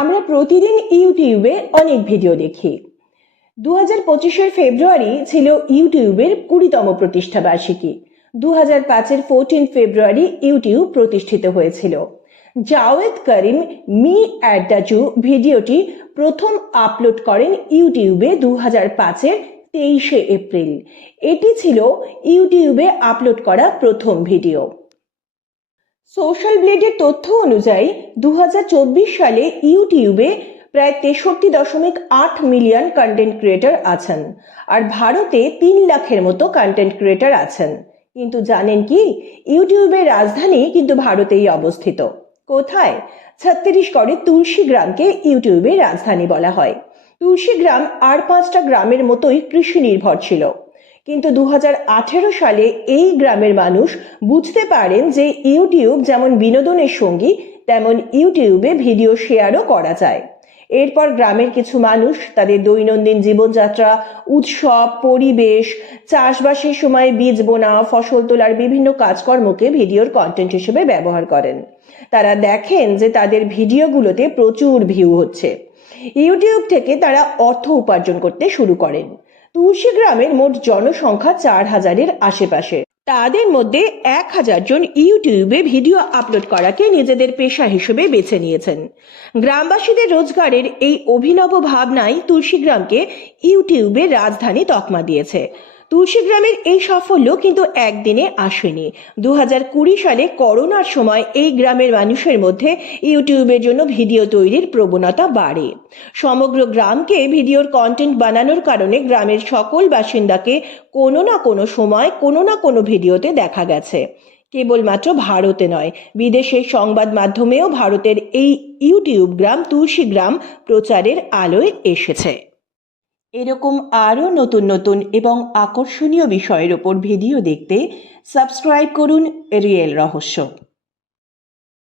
আমরা প্রতিদিন ইউটিউবে অনেক ভিডিও দেখি। দু হাজার পঁচিশের ফেব্রুয়ারি ছিল ইউটিউবের কুড়িতম প্রতিষ্ঠা বার্ষিকী। দু হাজার পাঁচের ফোরটিন ফেব্রুয়ারি ইউটিউব প্রতিষ্ঠিত হয়েছিল। Jawed Karim, me at the zoo ভিডিওটি প্রথম আপলোড করেন ইউটিউবে দু হাজার পাঁচের তেইশে এপ্রিল। এটি ছিল ইউটিউবে আপলোড করা প্রথম ভিডিও। সোশ্যাল ব্লেডের তথ্য অনুযায়ী দু হাজার চব্বিশ সালে ইউটিউবে প্রায় তেষট্টি দশমিক আট মিলিয়ন কন্টেন্ট ক্রিয়েটর আছেন আর ভারতে তিন লাখের মতো কন্টেন্ট ক্রিয়েটর আছেন। কিন্তু জানেন কি? ইউটিউবের রাজধানী কিন্তু ভারতেই অবস্থিত। কোথায়? ছত্তিশগড়ের তুলসী গ্রামকে ইউটিউবের রাজধানী বলা হয়। তুলসী গ্রাম আর পাঁচটা গ্রামের মতোই কৃষি নির্ভর ছিল। কিন্তু দু হাজার আঠেরো সালে এই গ্রামের মানুষ বুঝতে পারেন যে ইউটিউব যেমন বিনোদনের সঙ্গী, তেমন ইউটিউবে ভিডিও শেয়ারও করা যায়। এরপর গ্রামের কিছু মানুষ তাদের দৈনন্দিন জীবনযাত্রা, উৎসব, পরিবেশ, চাষবাসের সময় বীজ বোনা, ফসল তোলার বিভিন্ন কাজকর্মকে ভিডিওর কন্টেন্ট হিসেবে ব্যবহার করেন। তারা দেখেন যে তাদের ভিডিওগুলোতে প্রচুর ভিউ হচ্ছে। ইউটিউব থেকে তারা অর্থ উপার্জন করতে শুরু করেন। তুলসী গ্রামের মোট জনসংখ্যা চার হাজারের আশেপাশে। তাদের মধ্যে এক হাজার জন ইউটিউবে ভিডিও আপলোড করাকে নিজেদের পেশা হিসেবে বেছে নিয়েছেন। গ্রামবাসীদের রোজগারের এই অভিনব ভাবনাই তুলসী গ্রামকে ইউটিউবের রাজধানী তকমা দিয়েছে। তুলসী গ্রামের এই সাফল্য কিন্তু একদিনে আসেনি। দু হাজার কুড়ি সালে করোনার সময় এই গ্রামের মানুষের মধ্যে ইউটিউবের জন্য ভিডিও তৈরির প্রবণতা বাড়ে। সমগ্র গ্রামকে ভিডিওর কন্টেন্ট বানানোর কারণে গ্রামের সকল বাসিন্দাকে কোনো না কোনো সময় কোনো না কোনো ভিডিওতে দেখা গেছে। কেবলমাত্র ভারতে নয় বিদেশের সংবাদ মাধ্যমেও ভারতের এই ইউটিউব গ্রাম, তুলসী গ্রাম প্রচারের আলোয় এসেছে। এরকম আরও নতুন নতুন এবং আকর্ষণীয় বিষয়ের ওপর ভিডিও দেখতে সাবস্ক্রাইব করুন রিয়েল রহস্য।